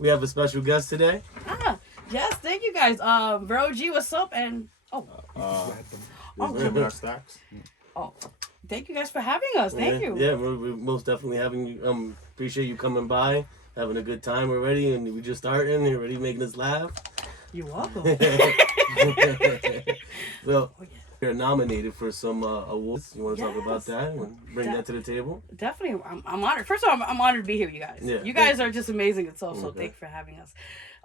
We have a special guest today. Yes, thank you guys. Vero G, what's up? And Gemini Stax. Oh, thank you guys for having us. Thank you. Yeah, we're most definitely having you. Appreciate you coming by, having a good time already, and we just starting. You're already making us laugh. You're welcome. Well, you're nominated for some awards. You want to talk about that and bring that to the table? Definitely. I'm honored. First of all, I'm honored to be here, you guys. Yeah, you guys are just amazing itself, so thanks for having us.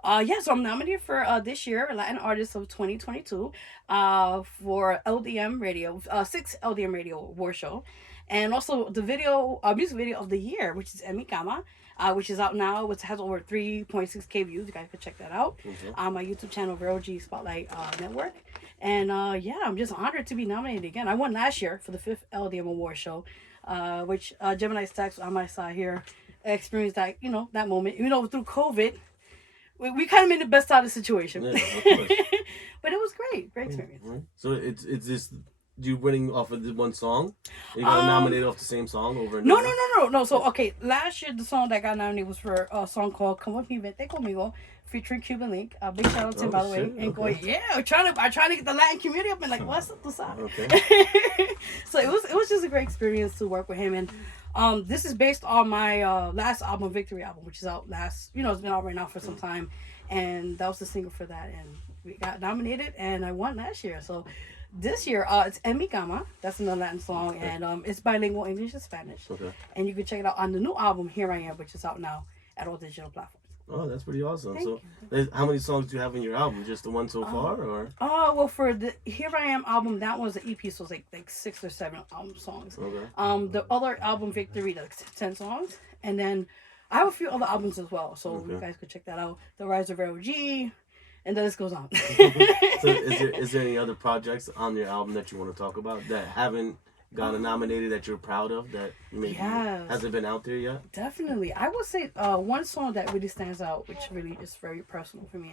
So I'm nominated for this year, Latin Artist of 2022, for LDM Radio, 6 LDM Radio Award Show. And also the music video of the year, which is Mi Cama, which is out now, which has over 3.6K views. You guys can check that out on my YouTube channel, Vero G Spotlight Network. And I'm just honored to be nominated again. I won last year for the 5th LDM Award Show, which Gemini Stax on my side here experienced that, that moment. Through COVID, we kind of made the best out of the situation. Yeah, of course. But it was great experience. Mm-hmm. So it's just you winning off of the one song? You got nominated off the same song over and over? No. So, last year the song that got nominated was for a song called Come With Me, Vente Conmigo, featuring Cuban Link. Big shout out to him, by the way. And going, I'm trying to get the Latin community up and like, what's up, Okay. So it was just a great experience to work with him. And this is based on my last album, Victory album, which is out it's been out right now for some time. And that was the single for that. And we got nominated and I won last year. So this year, it's Mi Cama. That's another Latin song. Okay. And it's bilingual, English and Spanish. Okay. And you can check it out on the new album, Here I Am, which is out now at all digital platforms. Oh, that's pretty awesome. Thank so, you. How many songs do you have in your album? Just the one so far, or? Well, for the Here I Am album, that was an EP, so it's like 6 or 7 songs. Okay. The other album, Victory, that's 10 songs, and then I have a few other albums as well, so you guys could check that out. The Rise of Vero G, and then this goes on. So, is there any other projects on your album that you want to talk about that haven't gotten nominated that you're proud of that maybe hasn't been out there yet? Definitely. I would say one song that really stands out, which really is very personal for me,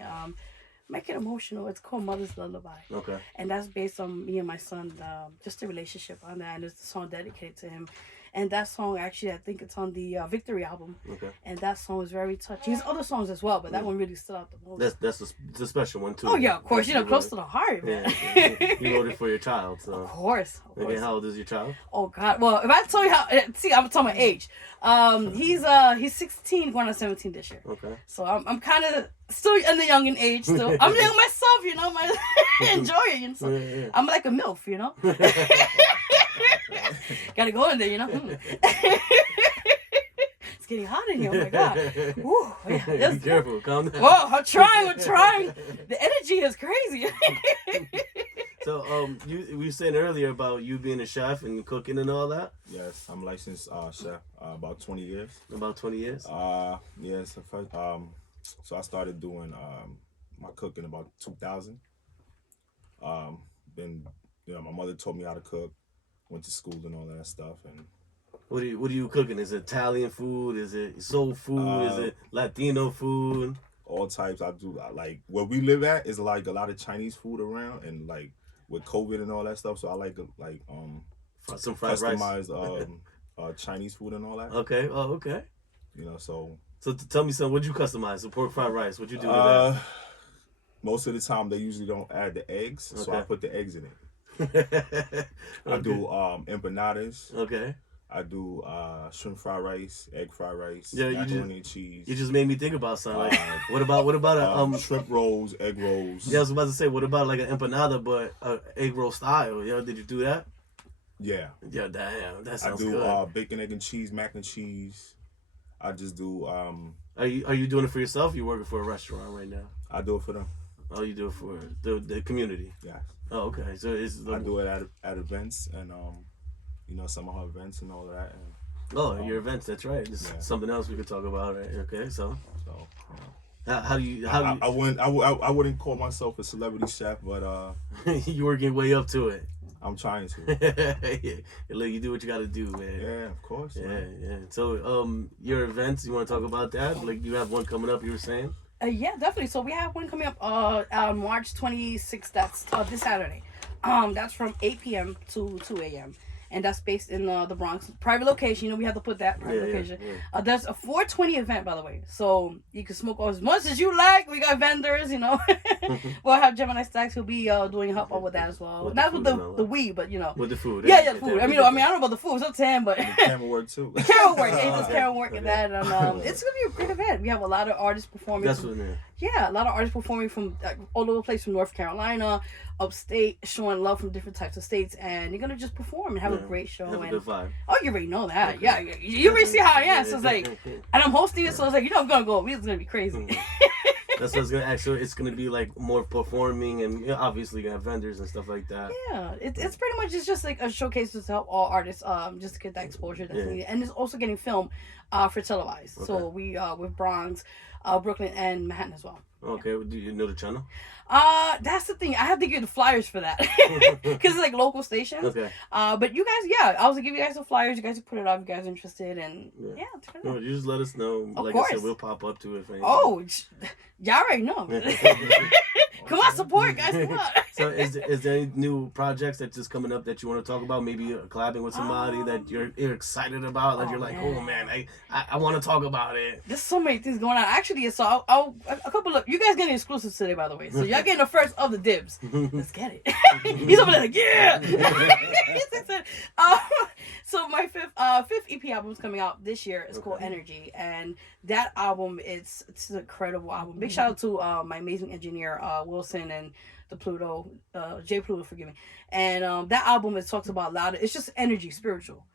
make it emotional. It's called Mother's Lullaby. Okay. And that's based on me and my son, just the relationship on that, and it's a song dedicated to him. And that song, actually, I think it's on the Victory album. Okay. And that song is very touching. There's other songs as well, but that one really stood out the most. That's a special one, too. Oh, yeah, of course. Close to the heart, man. Yeah. You wrote it for your child, so. Of course. Okay, how old is your child? Oh, God. Well, if I tell you I'm telling my age. He's 16, going on 17 this year. Okay. So I'm kind of still in the young in age still. I'm young myself, enjoy it, So yeah. I'm like a MILF, Gotta go in there, It's getting hot in here. Oh my God. Woo, yeah, be careful. Calm down. Whoa, I'm trying. The energy is crazy. So, you were saying earlier about you being a chef and cooking and all that? Yes, I'm licensed chef. About 20 years. About 20 years? Yes. So I started doing my cooking about 2000. Then my mother taught me how to cook. Went to school and all that stuff. And what are you cooking? Is it Italian food? Is it soul food? Is it Latino food? All types. I do. Like where we live at is like a lot of Chinese food around, and like with COVID and all that stuff. So I like some fried customized Chinese food and all that. Okay. Oh, okay. So tell me something. What'd you customize? The pork fried rice. What'd you do to that? most of the time they usually don't add the eggs, so I put the eggs in it. I do empanadas. Okay. I do shrimp fried rice, egg fried rice, Yeah, macaroni and cheese. You just made me think about something. Like, what about shrimp rolls, egg rolls? Yeah, I was about to say, what about like an empanada but egg roll style? Yo, did you do that? Yeah. Yeah, damn, that sounds good. I do bacon, egg and cheese, mac and cheese. I just do. Are you doing it for yourself? Or you working for a restaurant right now? I do it for them. Oh, you do it for the community? Yeah. Oh, okay. So I do it at events and some of her events and all that. And, your events. That's right. This is something else we could talk about, right? Okay, so. How do you? I wouldn't call myself a celebrity chef, but you working way up to it. I'm trying to. Look, you do what you got to do, man. Yeah, of course. Yeah, man. yeah. So, your events, you want to talk about that? Like, you have one coming up, you were saying? Yeah, definitely. So we have one coming up March 26th. That's this Saturday. That's from 8 p.m. to 2 a.m. And that's based in the Bronx. Private location. You know, we have to put that private location. Yeah. There's a 420 event, by the way. So you can smoke as much as you like. We got vendors, you know. We'll have Gemini Stax who'll be doing help out with that as well. Not with the weed, but, you know. With the food. Yeah, the food. I don't know about the food. It's up to him, but. The camera work, too. The camera work. Yeah, he does camera work and that. And, it's going to be a great event. We have a lot of artists performing. That's what it is. Yeah, a lot of artists performing from all over the place, from North Carolina, upstate, showing love from different types of states, and you're gonna just perform and have a great show. Have a good vibe. Oh, you already know that. Okay. Yeah, you already see how I am. So it's like, and I'm hosting it, so it's like, I'm gonna go. It's gonna be crazy. That's what I was gonna ask. So it's gonna be like more performing, and obviously you have vendors and stuff like that. Yeah, it's pretty much just like a showcase to help all artists just to get that exposure that's needed, and it's also getting filmed for televised. Okay. So we with Bronx, Brooklyn, and Manhattan as well. Okay, do you know the channel? That's the thing. I have to give you the flyers for that because it's like local stations. Okay. But you guys, I was gonna give you guys the flyers. You guys can put it up if you guys are interested, and no, you just let us know. Of like course. I said, we'll pop up to it. For y'all already know. Come on, support, guys. Come on. So, is there any new projects that's just coming up that you want to talk about? Maybe collabing with somebody that you're excited about. Like you're like, oh man, I want to talk about it. There's so many things going on. Actually, so I'll a couple of you guys getting exclusives today, by the way. So y'all getting the first of the dibs. Let's get it. He's over there like, yeah. So my fifth EP album is coming out this year. It's called Energy, and that album it's an incredible album. Big shout out to my amazing engineer Wilson and the Pluto, J Pluto, forgive me. And that album it talks about a lot of it's just energy, spiritual,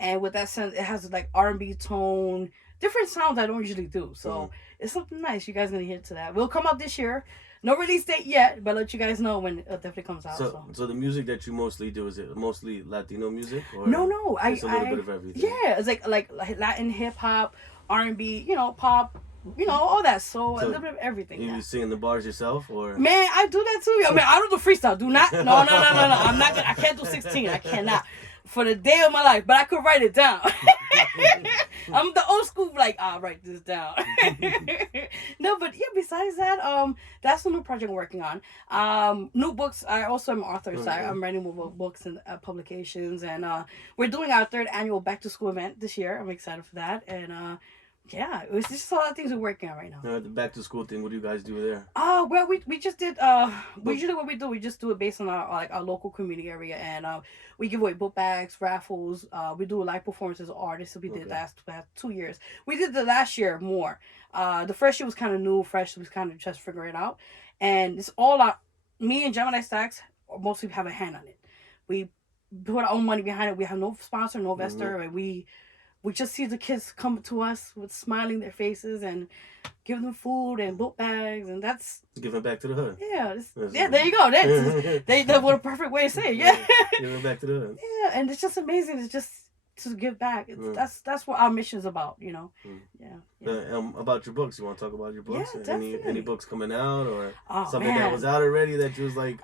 and with that sense it has like R&B tone, different sounds I don't usually do. So it's something nice. You guys gonna hear to that. Will come out this year. No release date yet, but I'll let you guys know when it definitely comes out. So the music that you mostly do, is it mostly Latino music? Or no. It's a little bit of everything. Yeah, it's like Latin hip hop, R&B, pop, all that. So a little bit of everything. You singing the bars yourself, or? Man, I do that too. I mean, I don't do freestyle. Do not. No. I'm not. I can't do 16. I cannot. For the day of my life, but I could write it down. I'm the old school, like, I'll write this down. No, but yeah, besides that, that's the new project I'm working on. New books, I also am an author, so I'm writing more books and publications, and we're doing our 3rd annual back to school event this year. I'm excited for that, and yeah, it's just a lot of things we're working on right now. The back to school thing, what do you guys do there? Well, we just did, usually what we do, we just do it based on our local community area, and we give away book bags, raffles, we do live performances of artists, so we did that 2 years. We did the last year more. The first year was kind of new, fresh, we was kind of just figuring it out, and it's all out, me and Gemini Stax mostly have a hand on it. We put our own money behind it, we have no sponsor, no investor, and we just see the kids come to us with smiling their faces and give them food and book bags, and that's giving back to the hood. Yeah, there you go. That's what a perfect way to say it. Yeah, giving back to the hood. Yeah, and it's just amazing. It's just to give back. That's what our mission's about. Yeah. About your books, you want to talk about your books? Yeah, definitely. Any books coming out or something that was out already that you was like.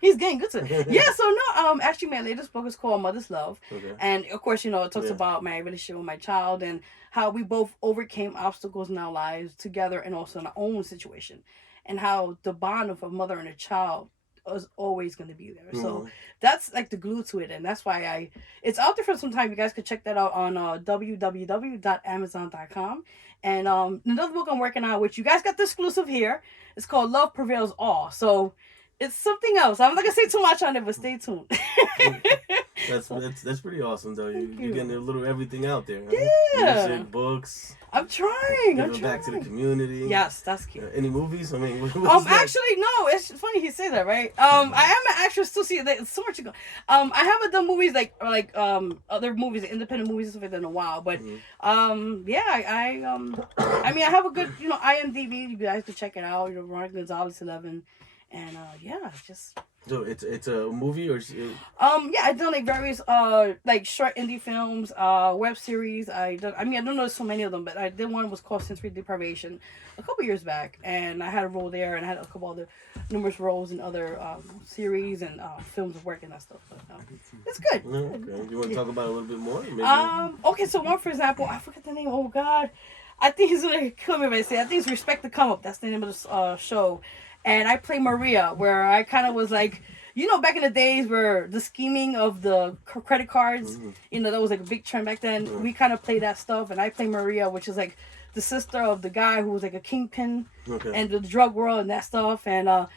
He's getting good to it. Yeah, so no, actually my latest book is called Mother's Love. And of course, it talks about my relationship with my child and how we both overcame obstacles in our lives together and also in our own situation. And how the bond of a mother and a child is always going to be there. So that's like the glue to it, and that's why it's out there for some time. You guys can check that out on www.amazon.com. And another book I'm working on, which you guys got the exclusive here, it's called Love Prevails All. So it's something else. I'm not gonna say too much on it, but stay tuned. That's pretty awesome though. You're getting a little everything out there. Huh? Yeah. Music, books. I'm trying. Giving back to the community. Yes, that's cute. Any movies? I mean, actually, no. It's funny you say that, right? I am an actress too. See, there's so much to go. I haven't done movies like other movies, independent movies and stuff like that in a while. But yeah, I mean, I have a good IMDb. You guys can check it out. Veronica Gonzalez 11, and yeah, just. So it's a movie or yeah, I've done like various like short indie films, web series. I don't know so many of them, but I did one was called Sensory Deprivation a couple years back, and I had a role there, and I had a couple other numerous roles in other series and films of work and that stuff. But it's good. Okay. You want to talk about it a little bit more? Maybe? Okay, so one for example, I forget the name. Oh God, I think he's gonna kill me if I say. I think it's Respect the Come Up. That's the name of the show. And I play Maria, where I kind of was like, back in the days where the scheming of the credit cards, that was like a big trend back then. We kind of play that stuff, and I play Maria, which is like the sister of the guy who was like a kingpin and the drug world and that stuff. And I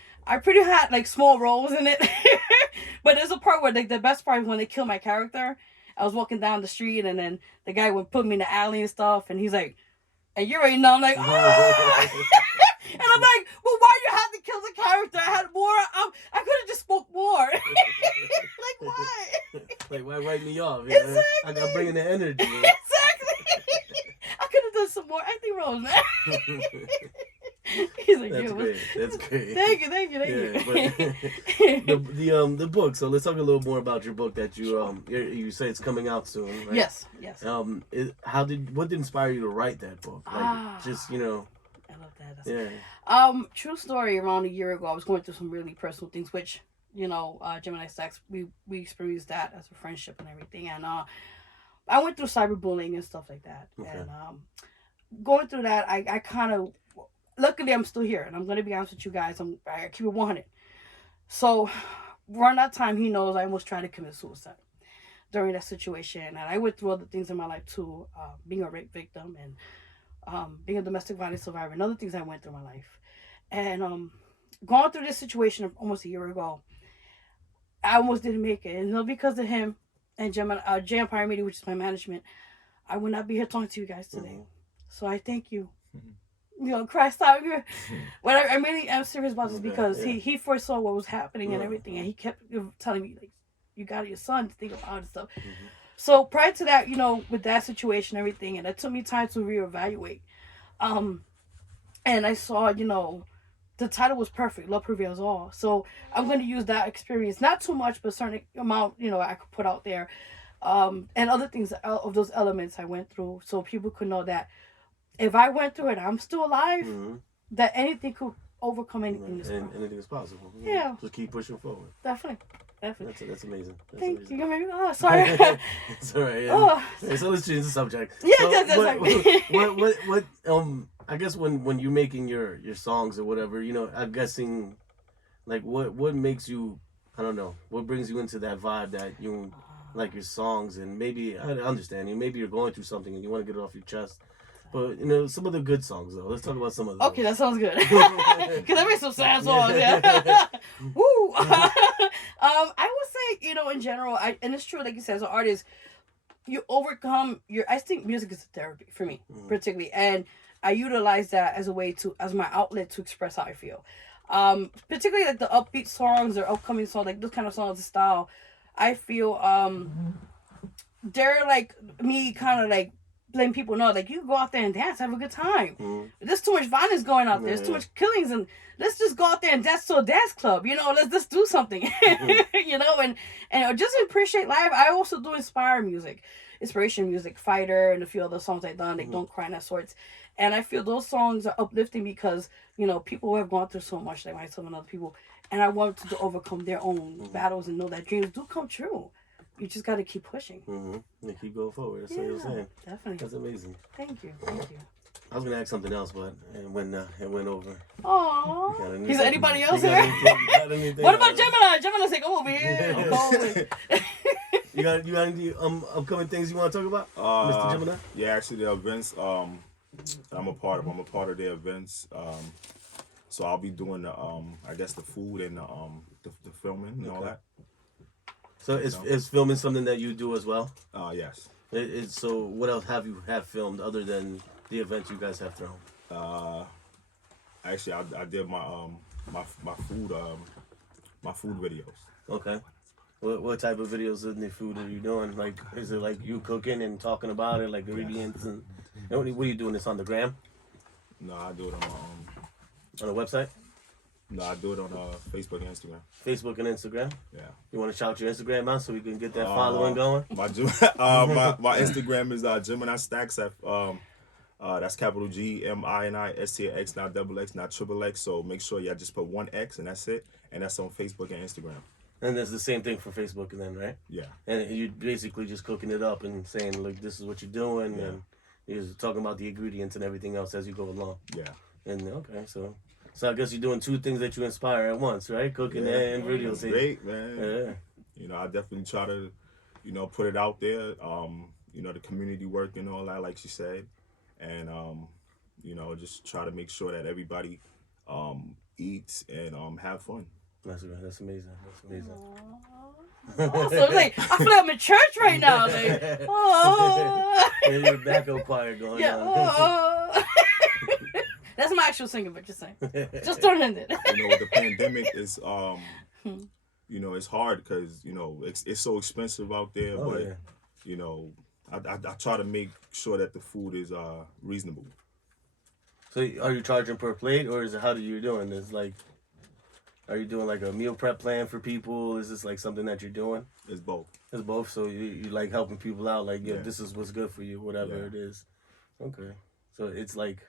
pretty had like small roles in it, but there's a part where like the best part is when they kill my character. I was walking down the street, and then the guy would put me in the alley and stuff, and he's like, "And you already know," I'm like, "Oh!" And I'm like, well, why you had to kill the character? I had more. I could have just spoke more. Like, why? Like, why write me off? Exactly. I got bringing the energy. Exactly. I could have done some more acting roles, man. He's like, that's great. That's great. Thank you. But the book. So let's talk a little more about your book that you say it's coming out soon, right? Yes. What did inspire you to write that book? Like, just I love that. Yeah. True story. Around a year ago, I was going through some really personal things, which Gemini Stax, we experienced that as a friendship and everything, and I went through cyberbullying and stuff like that, and going through that, I kind of, luckily I'm still here, and I'm gonna be honest with you guys, I keep it 100. So around that time, he knows I almost tried to commit suicide during that situation, and I went through other things in my life too, being a rape victim and being a domestic violence survivor and other things I went through in my life. And going through this situation almost a year ago, I almost didn't make it. And because of him and J Empire Media, which is my management, I would not be here talking to you guys today. So I thank you. Christ out here. But I really am serious about this because he foresaw what was happening and everything. And he kept telling me, like, you got your son to think about and stuff. So prior to that, with that situation, everything, and it took me time to reevaluate. And I saw, the title was perfect. Love Prevails All. So I'm going to use that experience, not too much, but a certain amount, I could put out there. And other things of those elements I went through, so people could know that if I went through it, I'm still alive, that anything could overcome anything. Anything is possible. Yeah. Just keep pushing forward. Definitely. That's amazing. Thank you. Oh, sorry. It's all right. Yeah. So let's change the subject. Yeah, so that's what I guess when you're making your songs or whatever, I'm guessing, like, what makes you, I don't know, what brings you into that vibe that you like your songs, and maybe I understand you, maybe you're going through something and you want to get it off your chest. But, some of the good songs, though. Let's talk about some of them. Okay, that sounds good. Because I made some sad songs, yeah. Woo! I would say, in general, and it's true, like you said, as an artist, you overcome I think music is a therapy for me, particularly. And I utilize that as a way as my outlet to express how I feel. Particularly, like, the upbeat songs or upcoming songs, like, those kind of songs, the style, I feel, they're, like, me kind of, like, letting people know, like, you go out there and dance, have a good time. There's too much violence going out there. There's too much killings, and let's just go out there and dance to a dance club. Let's just do something. And just appreciate life. I also do inspiration music, Fighter, and a few other songs I've done, like Don't Cry and that sorts. And I feel those songs are uplifting because people who have gone through so much, like myself and other people, and I want them to overcome their own battles and know that dreams do come true. You just got to keep pushing. Yeah, keep going forward. That's what you're saying. Definitely. That's amazing. Thank you. I was gonna ask something else, but it went over. Aww. He's anybody else You got here? anything? What about Gemini? Gemini's like, come over here. I'm calling. You got any upcoming things you want to talk about, Mr. Gemini? Yeah, actually the events I'm a part of. I'm a part of the events. So I'll be doing the I guess the food and the filming and all that. So is filming something that you do as well? Yes. So what else have you filmed other than the events you guys have thrown? Actually, I did my food videos. Okay. What type of videos in the food are you doing? Like, is it like you cooking and talking about it, like ingredients and what are you doing? This on the gram? No, I do it On the website? No, I do it on Facebook and Instagram. Facebook and Instagram? Yeah. You want to shout your Instagram out so we can get that following going? My Instagram is Gemini Stax. That's capital GMINISTAX, not double X, not triple X. So make sure y'all just put one X and that's it. And that's on Facebook and Instagram. And that's the same thing for Facebook then, right? Yeah. And you're basically just cooking it up and saying, look, this is what you're doing. Yeah. And you're just talking about the ingredients and everything else as you go along. Yeah. And okay, so I guess you're doing two things that you inspire at once, right? Cooking and video. Great, man. Yeah. You know, I definitely try to, put it out there. The community work and all that, like she said. And, just try to make sure that everybody eats and have fun. That's amazing. That's amazing. Oh, so it's like, I feel like I'm in church right now. Like, oh. And your backup choir going on. Oh. That's my actual singing, but just saying. Just throwing it in there. With the pandemic, it's, it's hard because, it's so expensive out there. I try to make sure that the food is reasonable. So are you charging per plate or is it, how do you doing this? Like, are you doing like a meal prep plan for people? Is this like something that you're doing? It's both. It's both. So you like helping people out, like, this is what's good for you, whatever it is. Okay. So it's like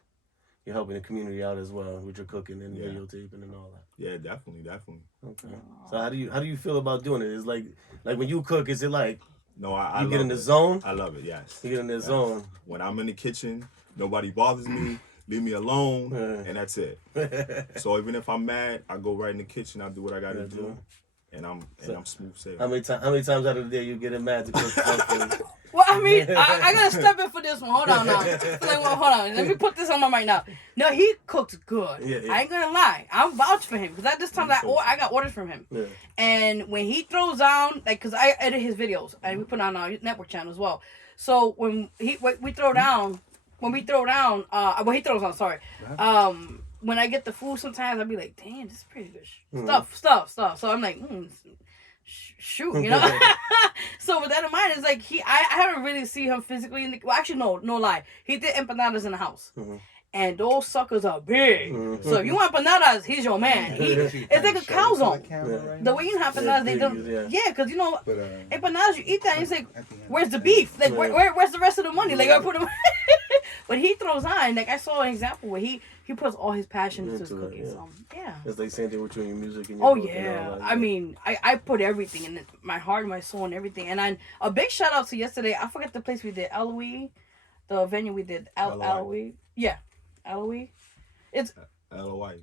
you're helping the community out as well with your cooking and videotaping and all that. Yeah, definitely. Okay. So how do you feel about doing it? Is like when you cook, is it like I you get in the zone? I love it, yes. You get in the zone. When I'm in the kitchen, nobody bothers me. Leave me alone, and that's it. So even if I'm mad, I go right in the kitchen. I do what I gotta do, and I'm smooth sailing. How many times out of the day you get mad to cook something? Well, I mean, I gotta step in for this one. Hold on now. Hold on. Let me put this on my mic now. No, he cooks good. Yeah. I ain't gonna lie. I'm vouch for him because at this time I got orders from him. Yeah. And when he throws down, like, cause I edit his videos and we put on our network channel as well. So when we throw down. When he throws on, sorry. When I get the food, sometimes I'll be like, damn, this is pretty good stuff. So I'm like, shoot, So with that in mind, it's like I haven't really seen him physically actually, no lie. He did empanadas in the house. Mm-hmm. And those suckers are big. Mm-hmm. So if you want empanadas, he's your man. It's like a calzone. The way you have empanadas, they don't. Yeah, because empanadas, you eat that and it's like, where's the beef? Like, where's the rest of the money? Like, I put them. But he throws on. Like, I saw an example where he puts all his passion into his cooking. So, yeah. It's like same thing with you and your music and your book and all that. I mean, I put everything in my heart, my soul, and everything. And a big shout out to yesterday. I forgot the place we did, Eloise. The venue we did, Eloise. Yeah. Eloise. It's Eloise.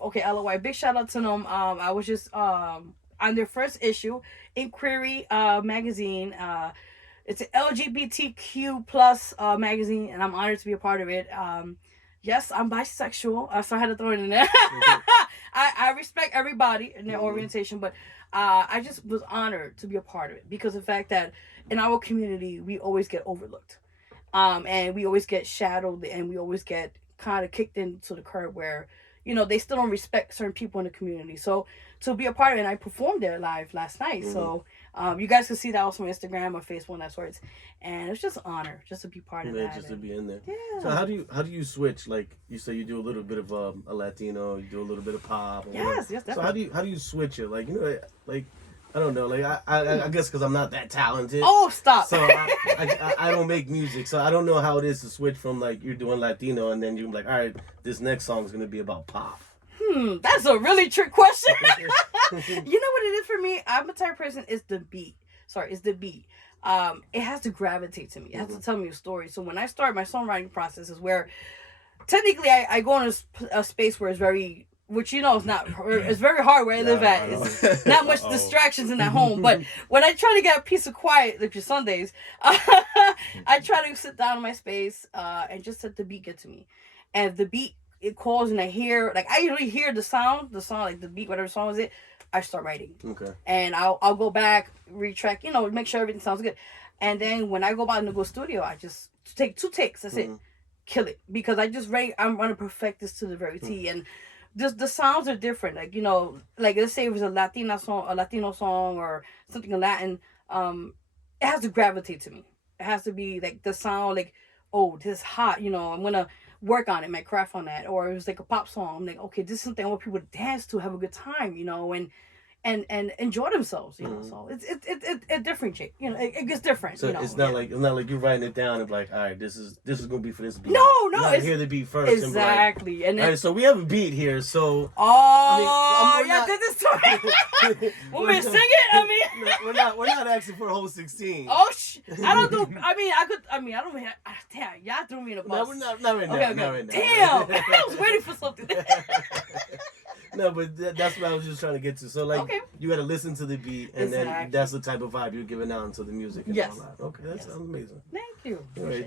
Okay, Eloise. Big shout out to them. I was just on their first issue, Inquiry magazine. It's an LGBTQ plus magazine, and I'm honored to be a part of it. Yes, I'm bisexual, so I had to throw it in there. I respect everybody and their orientation, but I just was honored to be a part of it because of the fact that in our community we always get overlooked, and we always get shadowed, and we always get kind of kicked into the curb where they still don't respect certain people in the community. So to be a part of it, and I performed there live last night. Mm-hmm. So you guys can see that also on Instagram or Facebook and that sorts. And it's just an honor just to be part of that. Just to be in there. Yeah. So how do you switch? Like you say, you do a little bit of a Latino, you do a little bit of pop. Yes, definitely. So how do you switch it? Like like I don't know. Like I guess because I'm not that talented. Oh, stop. So I don't make music, so I don't know how it is to switch from like you're doing Latino and then you're like, all right, this next song is gonna be about pop. That's a really trick question. You know what it is for me? I'm a type of person. It's the beat. It has to gravitate to me. It has to tell me a story. So when I start my songwriting process is where technically I go in a space where it's very, which it's not, it's very hard where I live at. It's not much distractions in that home. But when I try to get a piece of quiet, like your Sundays, I try to sit down in my space and just let the beat get to me. And if the beat, it calls and I hear, like I usually hear the song, like the beat, whatever song is it, I start writing. Okay. And I'll go back, retrack, make sure everything sounds good. And then when I go back in the studio, I just take 2 takes. That's it. Kill it. Because I'm going to perfect this to the very T. And just the sounds are different. Like, like let's say it was a Latino song or something in Latin. It has to gravitate to me. It has to be like the sound, like, oh, this is hot. I'm going to work on it, my craft on that. Or it was like a pop song. I'm like, okay, this is something I want people to dance to, have a good time, and enjoy themselves, So it's different, it gets different. So it's not like you're writing it down and like, all right, this is gonna be for this beat. No, it's hear the beat first. Exactly, and then, all right, so we have a beat here, so this is want me to sing it? we're not asking for a whole 16. Oh I don't do. I don't have. Damn, y'all threw me in a bus. No, we're not right now. Okay. Not right now. Damn, I was waiting for something. No, but that's what I was just trying to get to. So, like, you got to listen to the beat, and then that's the type of vibe you're giving out into the music. And all that. Okay, that sounds amazing. Thank you. All right,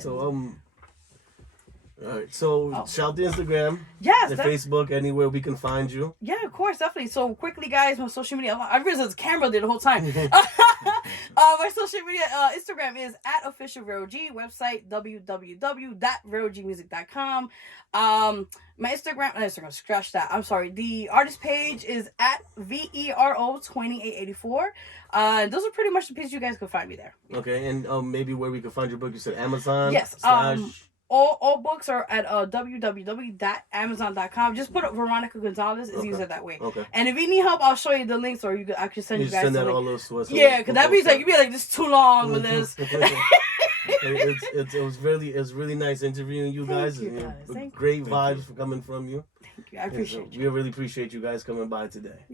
so shout the Instagram, the Facebook, anywhere we can find you. Yeah, of course, definitely. So quickly, guys, my social media. I realized the camera there the whole time. My social media Instagram is @officialVeroG. Website www.verogmusic.com. My Instagram, scratch that. I'm sorry. The artist page is @VERO2884. Those are pretty much the pages you guys can find me there. Okay, and maybe where we can find your book. You said Amazon. Yes. All books are at www.amazon.com. Just put up Veronica Gonzalez. It's easier that way. Okay. And if you need help, I'll show you the links, or I can send you guys. Send the that link. all those to us. Yeah, because that means like you'd be like, this is too long with this. It was really nice interviewing you guys. Thank Great you. vibes coming from you. Thank you. I appreciate you. We really appreciate you guys coming by today.